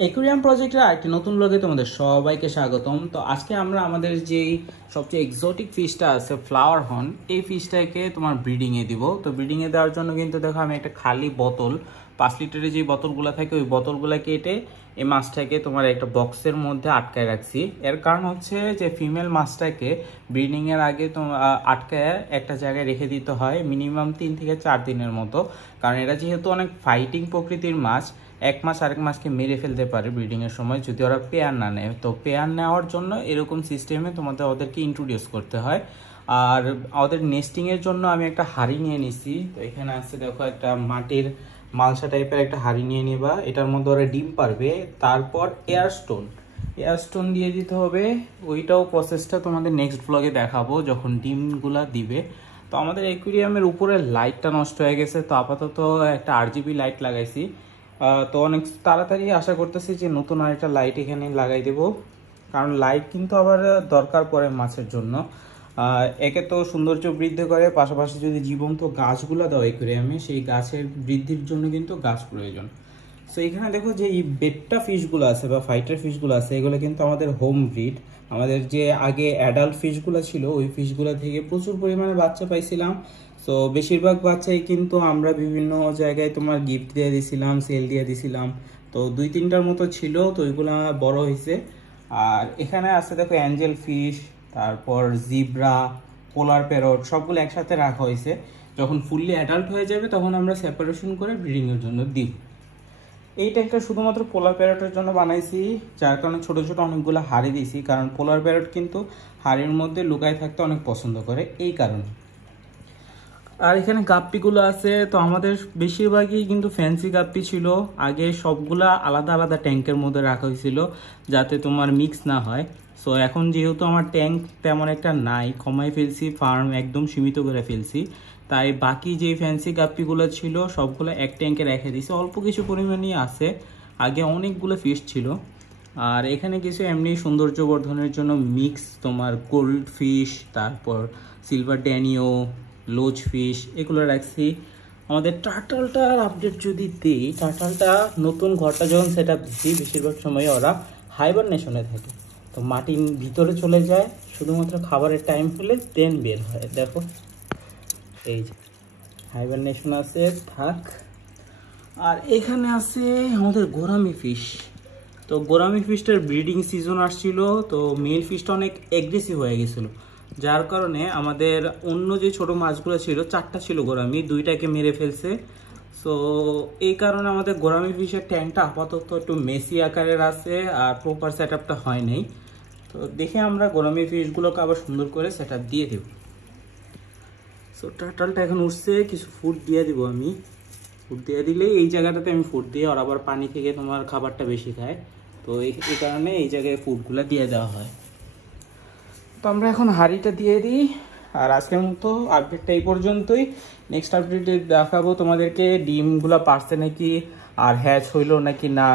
Aquarium প্রজেক্টের আরেকটি নতুন ব্লগে তোমাদের সবাইকে স্বাগতম। তো আজকে আমরা আমাদের যেই সবচেয়ে এক্সোটিক ফিশটা আছে ফ্লাওয়ার হর্ন, এই ফিশটাকে তোমার ব্রিডিংয়ে দিব। তো ব্রিডিংয়ে দেওয়ার জন্য কিন্তু দেখো আমি একটা খালি বোতল 5 লিটারের যে বোতলগুলো থাকে ওই বোতলগুলো কেটে এই মাছটাকে তোমার একটা বক্সের মধ্যে আটকায় রাখছি। এর কারণ হচ্ছে যে ফিমেল মাছটাকে ব্রিডিংয়ের আগে তোমার আটকায় একটা জায়গায় রেখে দিতে হয় মিনিমাম 3 থেকে 4 দিনের মতো। কারণ এরা যেহেতু অনেক ফাইটিং প্রকৃতির মাছ, এক মাস আরেক মাসকে মেরে ফেলতে পারে ব্রিডিংয়ের সময় যদি ওরা পেয়ার না নেয়। তো পেয়ার নেওয়ার জন্য এরকম সিস্টেমে তোমাদের ওদেরকে ইন্ট্রোডিউস করতে হয়। আর ওদের নেস্টিংয়ের জন্য আমি একটা হাঁড়ি নিয়ে নিছি। তো এখানে আছে দেখো একটা মাটির মালসা টাইপের একটা হাঁড়ি নিয়ে নিবা, এটার মধ্যে ওরা ডিম পারবে। তারপর এয়ারস্টোন দিয়ে দিতে হবে। ওইটাও প্রসেসটা তোমাদের নেক্সট ব্লগে দেখাবো যখন ডিমগুলা দিবে। তো আমাদের অ্যাকুয়ারিয়ামের উপরে লাইটটা নষ্ট হয়ে গেছে, তো আপাতত একটা RGB লাইট লাগাইছি। তো অনেক তাড়াতাড়ি আশা করতেছি যে নতুন আরেকটা লাইট এখানে লাগাই দেব, কারণ লাইট কিন্তু আবার দরকার পড়ে মাছের জন্য। একে তো সৌন্দর্য বৃদ্ধি করে, পাশাপাশি যদি জীবন্ত গাছগুলো দাও অ্যাকুয়ারিয়ামে, সেই গাছের বৃদ্ধির জন্য কিন্তু গাছ প্রয়োজন। সো এখানে দেখো যে এই বেট্টা ফিশগুলো আছে বা ফাইটার ফিশগুলো আছে, এগুলো কিন্তু আমাদের হোম ব্রিড। আমাদের যে আগে অ্যাডাল্ট ফিশগুলো ছিল ওই ফিশগুলো থেকে প্রচুর পরিমাণে বাচ্চা পাইছিলাম। তো বেশিরভাগ বাচ্চাই কিন্তু আমরা বিভিন্ন জায়গায় তোমার গিফট দিয়ে দিছিলাম, সেল দিয়ে দিছিলাম। তো 2-3টার মতো ছিল, তো ওইগুলো বড় হয়েছে। আর এখানে আছে দেখো অ্যাঞ্জেল ফিশ, তারপর জিব্রা, পোলার প্যারট, সবগুলো একসাথে রাখা হয়েছে। যখন ফুললি অ্যাডাল্ট হয়ে যাবে তখন আমরা সেপারেশন করে ব্রিডিংয়ের জন্য দিব। এই ট্যাঙ্কটা শুধুমাত্র পোলার প্যারটের জন্য বানাইছি, যার কারণে ছোট ছোট অনেকগুলো হাড়ি দিয়েছি, কারণ পোলার প্যারট কিন্তু হাড়ির মধ্যে লুকায় থাকতে অনেক পছন্দ করে এই কারণে। আর এখানে গাপ্পিগুলো আছে, তো আমাদের বেশিরভাগই কিন্তু ফ্যান্সি গাপ্পি ছিল। আগে সবগুলা আলাদা আলাদা ট্যাঙ্কের মধ্যে রাখা হয়েছিল যাতে তোমার মিক্স না হয়। সো এখন যেহেতু আমার ট্যাঙ্ক তেমন একটা নাই, কমাই ফেলছি, ফার্ম একদম সীমিত করে ফেলছি, তাই বাকি যে ফ্যান্সি গাপ্পিগুলো ছিল সবগুলো এক ট্যাঙ্কে রেখে দিয়েছি। অল্প কিছু পরিমাণই আছে, আগে অনেকগুলো ফিশ ছিল। আর এখানে কিছু এমনি সৌন্দর্য বর্ধনের জন্য মিক্স তোমার গোল্ড ফিশ, তারপর সিলভার ড্যানিও, লোজ ফিশ, এগুলো রাখছি। আমাদের টার্টলটার আপডেট যদি দিই, টার্টলটা নতুন ঘরটা যখন সেট আপ দিচ্ছি বেশিরভাগ সময় ওরা হাইবারনেশনে থাকে, তো মাটির ভিতরে চলে যায়, শুধুমাত্র খাবারের টাইম হলে দেন বের হয়। দেখো এই যে হাইবারনেশন আছে, থাক। আর এখানে আছে আমাদের গোরামি ফিশ। তো গোরামি ফিশটার ব্রিডিং সিজন আসছিল, তো মেল ফিশটা অনেক অ্যাগ্রেসিভ হয়ে গেছিলো, যার কারণে আমাদের অন্য যে ছোট মাছগুলো ছিল 4টা ছিল গোরামি, 2টাকে মেরে ফেলছে। সো এই কারণে আমাদের গোরামি ফিশের ট্যাঙ্কটা আপাতত একটু মেসি আকারের আছে আর প্রপার সেট আপটা হয় নাই। তো দেখে আমরা গোরামি ফিশগুলোকে আবার সুন্দর করে সেট আপ দিয়ে দেব। সো টার্টলটা এখন উঠছে, কিছু ফুড দিয়ে দিব আমি। ফুড দিয়ে দিলে এই জায়গাটাতে আমি ফুড দিয়ে, আর আবার পানি থেকে তোমার খাবারটা বেশি খায়, তো এই কারণে এই জায়গায় ফুডগুলো দিয়ে দেওয়া হয়। তো আমরা এখন হাঁড়িটা দিয়ে দিই। আর আজকের মতো আপডেটটা এই পর্যন্তই। নেক্সট আপডেটে দেখাবো তোমাদেরকে ডিমগুলো পারছে নাকি, আর হ্যাচ হইলো নাকি না,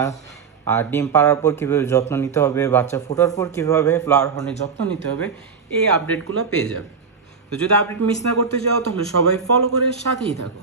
আর ডিম পাড়ার পর কীভাবে যত্ন নিতে হবে, বাচ্চা ফোটার পর কীভাবে ফ্লাওয়ার হর্নের যত্ন নিতে হবে, এই আপডেটগুলো পেয়ে যাবে। তো যদি আপডেট মিস না করতে চাও তাহলে সবাই ফলো করে সাথেই থাকো।